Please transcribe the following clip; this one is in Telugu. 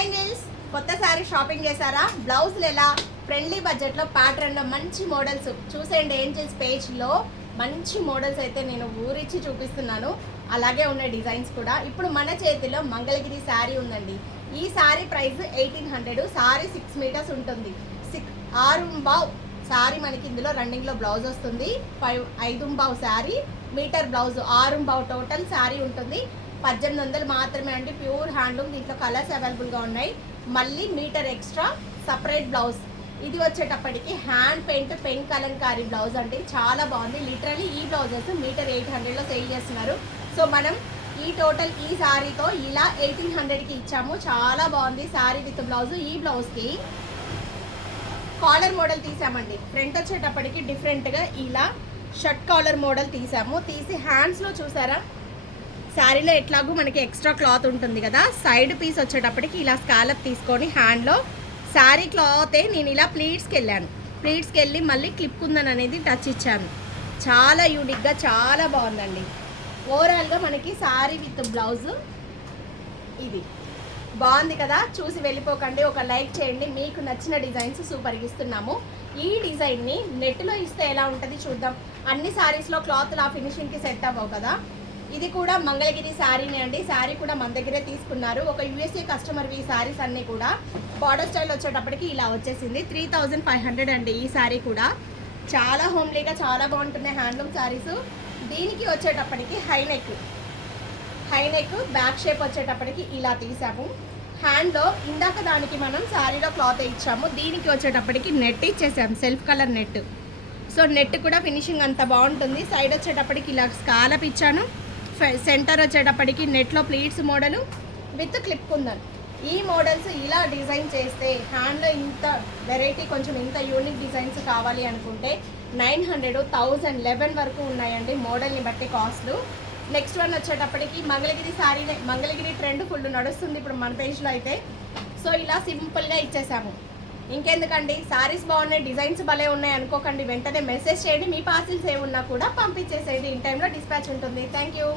నైన్ వీల్స్ కొత్త సారీ షాపింగ్ చేశారా? బ్లౌజులు ఎలా ఫ్రెండ్లీ బడ్జెట్లో ప్యాటర్న్లో మంచి మోడల్స్ చూసేయండి. ఏంజల్స్ పేజ్లో మంచి మోడల్స్ అయితే నేను ఊరిచ్చి చూపిస్తున్నాను. అలాగే ఉన్న డిజైన్స్ కూడా. ఇప్పుడు మన చేతిలో మంగళగిరి శారీ ఉందండి. ఈ శారీ ప్రైస్ 1800. శారీ 6 మీటర్స్ ఉంటుంది. 6 శారీ మనకి ఇందులో రన్నింగ్లో బ్లౌజ్ వస్తుంది. 5 sari meter blouse 6 total sari ఉంటుంది. 1800 మాత్రమే అండి. Pure handloom. దీంట్లో కలర్స్ అవైలబుల్గా ఉన్నాయి. మళ్ళీ మీటర్ ఎక్స్ట్రా సపరేట్ బ్లౌజ్. ఇది వచ్చేటప్పటికి hand paint pen Kalamkari blouse అండి. చాలా బాగుంది. లిటరలీ ఈ బ్లౌజెస్ మీటర్ 800లో సేల్ చేస్తున్నారు. సో మనం ఈ టోటల్ ఈ శారీతో ఇలా 1800కి ఇచ్చాము. చాలా బాగుంది శారీ విత్ బ్లౌజ్. ఈ బ్లౌజ్కి కాలర్ మోడల్ తీసామండి. ఫ్రంట్ వచ్చేటప్పటికి డిఫరెంట్గా ఇలా షర్ట్ కాలర్ మోడల్ తీసి హ్యాండ్స్లో చూసారా, శారీలో ఎట్లాగూ మనకి ఎక్స్ట్రా క్లాత్ ఉంటుంది కదా, సైడ్ పీస్ వచ్చేటప్పటికి ఇలా స్కాలప్ తీసుకొని హ్యాండ్లో శారీ క్లాతే నేను ఇలా ప్లీట్స్కి వెళ్ళి మళ్ళీ క్లిప్ కుందన్ అనేది టచ్ ఇచ్చాను. చాలా యూనిక్గా చాలా బాగుందండి. ఓవరాల్గా మనకి శారీ విత్ బ్లౌజ్ ఇది బాగుంది కదా. చూసి వెళ్ళిపోకండి, ఒక లైక్ చేయండి. మీకు నచ్చిన డిజైన్స్ సూపర్గా ఇస్తున్నాము. ఈ డిజైన్ని నెట్లో ఇస్తే ఎలా ఉంటుంది చూద్దాం. అన్ని శారీస్లో క్లాత్లు ఆ ఫినిషింగ్కి సెట్ అవ్వవు కదా. ఇది కూడా మంగళగిరి శారీనే అండి. శారీ కూడా మన దగ్గరే తీసుకున్నారు. ఒక యూఎస్ఏ కస్టమర్వి ఈ శారీస్ అన్నీ కూడా. బార్డర్ స్టైల్ వచ్చేటప్పటికి ఇలా వచ్చేసింది. 3500 అండి. ఈ శారీ కూడా చాలా హోమ్లీగా చాలా బాగుంటుంది. హ్యాండ్లూమ్ శారీస్. దీనికి వచ్చేటప్పటికి హై నెక్ బ్యాక్ షేప్ వచ్చేటప్పటికి ఇలా తీసాము. హ్యాండ్లో ఇందాక దానికి మనం శారీలో క్లాత్ ఇచ్చాము. దీనికి వచ్చేటప్పటికి నెట్ ఇచ్చేసాము, self colour net. So net కూడా ఫినిషింగ్ అంత బాగుంటుంది. సైడ్ వచ్చేటప్పటికి ఇలా స్కాలప్ ఇచ్చాను. సెంటర్ వచ్చేటప్పటికి నెట్లో pleats model with clip kundan. ఈ మోడల్స్ ఇలా డిజైన్ చేస్తే హ్యాండ్లో ఇంత వెరైటీ కొంచెం ఇంత యూనిక్ డిజైన్స్ కావాలి అనుకుంటే 900, 1000, 11 వరకు ఉన్నాయండి మోడల్ని బట్టి కాస్ట్లు. నెక్స్ట్ వన్ వచ్చేటప్పటికి మంగళగిరి శారీనే. మంగళగిరి ట్రెండ్ ఫుల్ నడుస్తుంది ఇప్పుడు మన పేజ్లో అయితే. సో ఇలా సింపుల్గా ఇచ్చేసాము. ఇంకెందుకండి, శారీస్ బాగున్నాయి, డిజైన్స్ భలే ఉన్నాయి అనుకోకండి. వెంటనే మెసేజ్ చేయండి. మీ పార్సిల్స్ ఏమున్నా కూడా పంపించేసేయండి. ఇన్ టైంలో డిస్పాచ్ ఉంటుంది. Thank you.